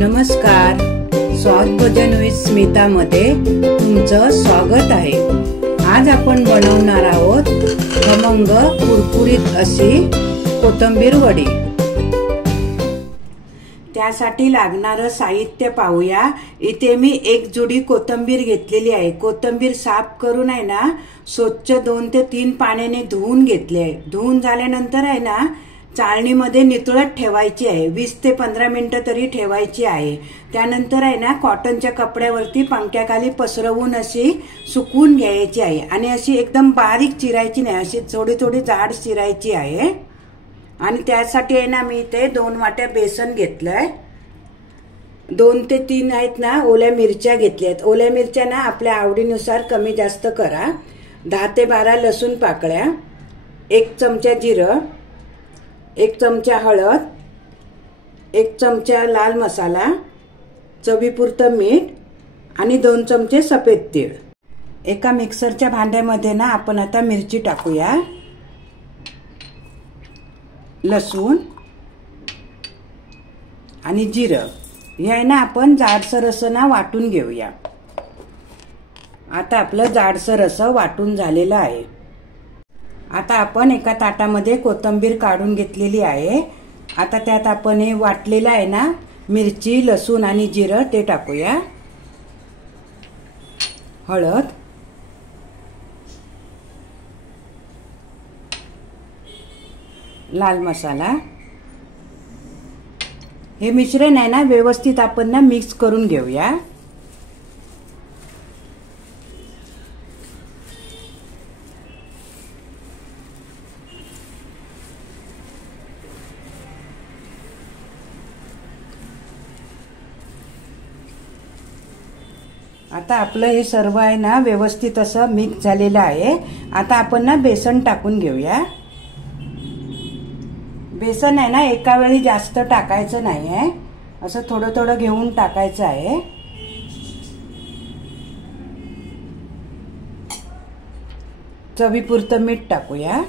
नमस्कार, स्वाद भोजन विथ स्मिता मध्ये तुमचं स्वागत आहे। आज आपण बनवणार आहोत खमंग कुरकुरीत अशी कोथिंबीर वडी। त्यासाठी लागणारं साहित्य पाहूया। इथे मी एक जुडी कोथिंबीर घेतलेली आहे। कोथिंबीर साफ करून आहे ना स्वच्छ 2 ते 3 पाण्याने धुवून घेतले आहे। धुवून झाल्यानंतर आहे ना चाळणीमध्ये नितळत ठेवायची आहे। 20 ते 15 मिनिटं तरी ठेवायची आहे। त्यानंतर आहे ना कॉटनच्या कपड्यावरती पंख्याखाली पसरवून अशी सुकवून घ्यायची आहे आणि अशी एकदम बारीक चिरायची नाही, अशी थोडी थोडी जाड चिरायची आहे। आणि त्यासाठी आहे ना मी इथे 2 वाट्या बेसन घेतलंय। 2 ते 3 आहेत ना ओल्या मिरच्या घेतल्यात। ओल्या मिरच्या ना आपल्या आवडीनुसार कमी जास्त करा। 10 ते 12 लसूण पाकळ्या, 1 चमचा जिरं, 1 चमचा हळद, 1 चमचा लाल मसाला, चवीपुरतं मीठ आणि 2 चमचे सफेद तीळ। एका मिक्सरच्या भांड्यामध्ये ना आपण आता मिरची टाकूया, लसूण आणि जिरं हे आहे ना आपण जाडसर असं ना वाटून घेऊया। आता आपलं जाडसर असं वाटून झालेलं आहे। आता आपण एका ताटामध्ये कोथिंबीर काढून घेतलेली आहे। आता त्यात आपण हे वाटलेलं आहे ना मिरची, लसूण आणि जिरं ते टाकूया। हळद, लाल मसाला, हे मिश्रण आहे ना व्यवस्थित आपण ना मिक्स करून घेऊया। आता आपलं हे सर्व आहे ना व्यवस्थित असं मिक्स झालेलं आहे। आता आपण ना बेसन टाकून घेऊया। बेसन आहे ना एका वेळी जास्त टाकायचं नाही आहे, असं थोडं थोडं घेऊन टाकायचं आहे। चवीपुरतं मीठ टाकूया।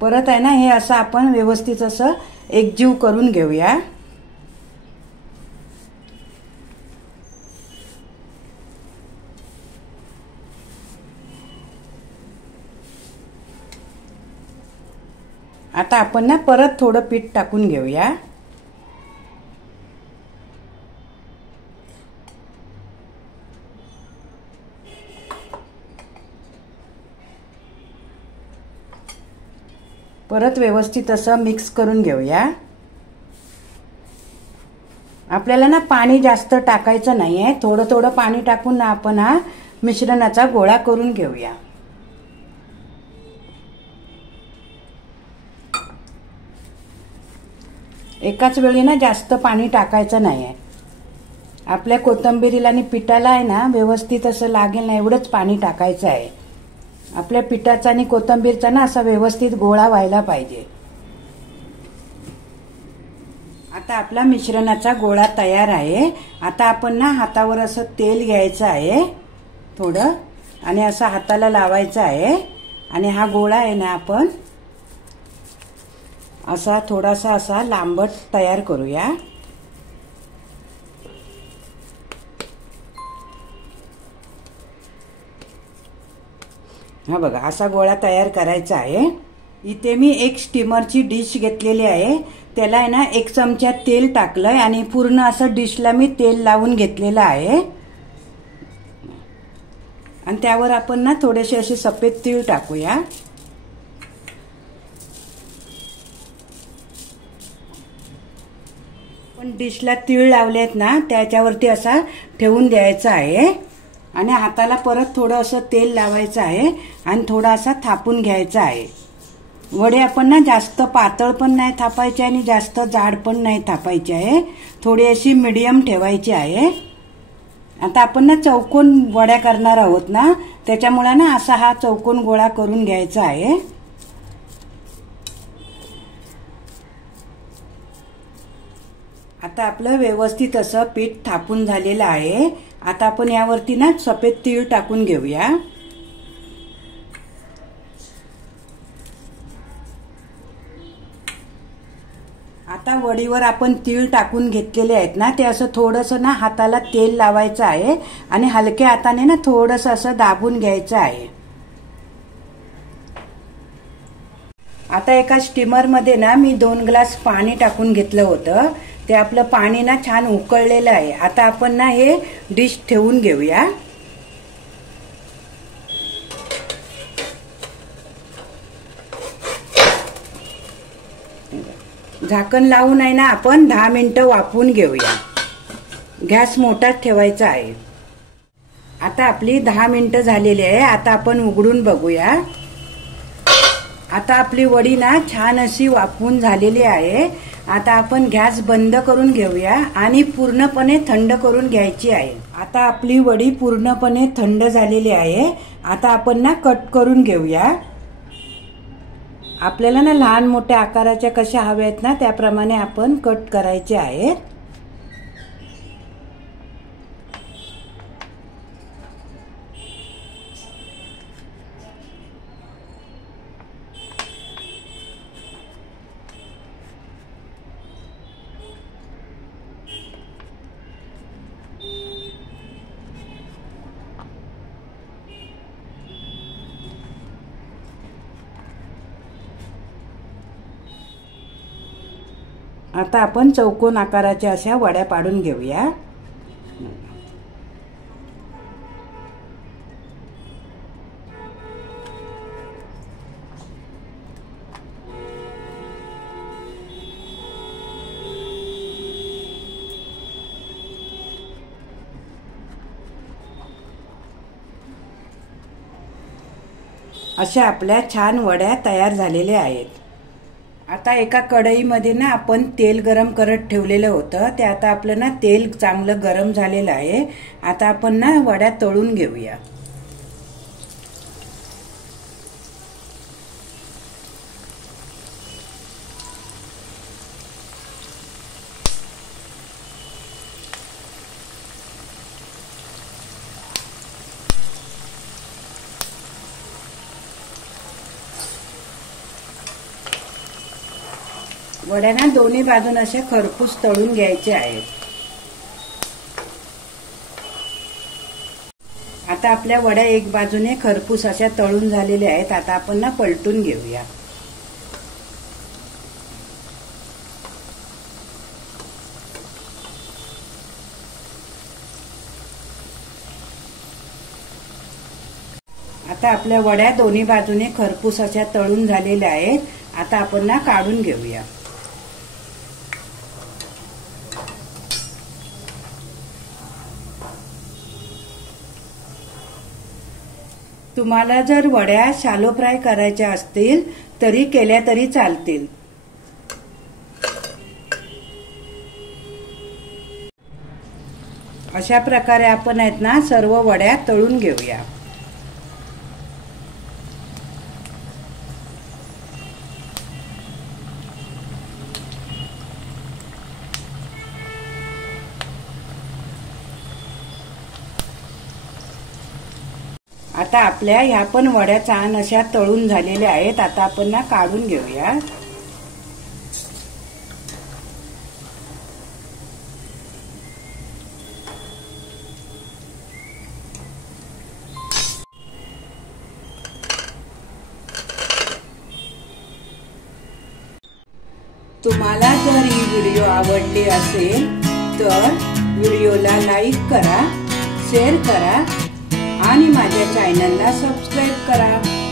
परत आहे ना हे असं आपण व्यवस्थित असं एकजीव करून घेऊया। आता आपण ना परत थोडं पीठ टाकून घेऊया। परत व्यवस्थित असं मिक्स करून घेऊया। आपल्याला ना पाणी जास्त टाकायचं नाहीये, थोडं थोडं पाणी टाकून ना आपण हा मिश्रणाचा गोळा करून घेऊया। एकाच वेळी ना जास्त पाणी टाकायचं नाहीये। आपल्या कोथिंबीरीला आणि पिठाला आहे ना व्यवस्थित असं लागेल ना एवढंच पाणी टाकायचं आहे। आपल्या पिठाचा आणि कोथिंबीरचा ना असा व्यवस्थित गोळा व्हायला पाहिजे। आता आपला मिश्रणाचा गोळा तयार आहे। आता आपण ना हातावर असं तेल घ्यायचं आहे थोडं आणि असं हाताला लावायचं आहे आणि हा गोळा आहे ना आपण असा थोडासा असा लांबट तयार करूया। हा बघा असा गोळा तयार करायचा आहे। इथे मी एक स्टीमरची डिश घेतलेली आहे, त्याला आहे ना 1 चमचा तेल टाकलंय आणि पूर्ण असं डिशला मी तेल लावून घेतलेलं आहे। आणि त्यावर आपण ना थोडेसे असे सफेद तीळ टाकूया। पण डिशला तीळ लावलेत ना त्याच्यावरती असा ठेवून द्यायचा आहे आणि हाताला परत थोडं असं तेल लावायचं आहे आणि थोडा असा थापून घ्यायचा आहे। वडे आपण ना जास्त पातळ पण नाही थापायचे आणि जास्त जाड पण नाही थापायचे आहे, थोडी अशी मीडियम ठेवायची आहे। आता आपण ना चौकोन वड्या करणार आहोत ना, त्याच्यामुळे ना असा हा चौकोन गोळा करून घ्यायचा आहे। आता आपलं व्यवस्थित असं पीठ थापून झालेलं आहे। आता आपण यावरती ना सफेद तीळ टाकून घेऊया। आता वडीवर आपण तीळ टाकून घेतलेले आहेत ना, ते असं थोडंसं ना हाताला तेल लावायचं आहे आणि हलक्या हाताने ना थोडंसं असं दाबून घ्यायचं आहे. आता एका स्टीमर मध्ये ना मी 2 ग्लास पाणी टाकून घेतलं होतं. ते आपलं पाणी ना छान उकळलेलं आहे. आता आपण ना हे डिश ठेवून घेऊया. झाकण लावून आहे ना आपण 10 मिनिटं वाफवून घेऊया. गॅस मोठाच ठेवायचा आहे. आता आपली 10 मिनिटं झालेली आहे. आता आपण उघडून बघूया. आता आपली वडी ना छान अशी वाफवून झालेली आहे. आता आपण गॅस बंद करून घेऊया आणि पूर्णपणे थंड करून घ्यायची आहे. आता आपली वडी पूर्णपणे थंड झालेली आहे. आता आपण ना कट करून घेऊया. आपल्याला ना लहान मोठ्या आकाराच्या कशा हव्या आहेत ना त्याप्रमाणे आपण कट करायचे आहेत. आता आपण चौकोन आकाराच्या अशा वड्या पाडून घेऊया. अशा आपल्या छान वड्या तयार झालेल्या आहेत. आता एका कढईमध्ये ना आपण तेल गरम करत ठेवलेलं होतं. ते आता आपलं ना तेल चांगलं गरम झालेलं आहे. आता आपण ना वड्या तळून घेऊया. वड्या ना दोन्ही बाजून असे खरपूस तळून घ्यायचे आहेत. आता आपल्या वड्या एक बाजूने खरपूस अशा तळून झालेल्या आहेत. आता आपण ना पलटून घेऊया. आता आपल्या वड्या दोन्ही बाजूने खरपूस अशा तळून झालेल्या आहेत. आता आपण ना काढून घेऊया. तुम्हाला जर वड्या शॅलो फ्राय करायच्या असतील तरी केल्या तरी चालतील. अशा प्रकारे आपण आहेत ना सर्व वड्या तळून घेऊया. आता आपल्या ह्या पण वड्या छान अशा तळून झालेल्या आहेत. आता आपण ना काढून घेऊया. तुम्हाला जर ही व्हिडिओ आवडली असेल तर व्हिडिओला लाईक करा, शेअर करा आणि माझ्या चॅनलला सबस्क्राईब करा.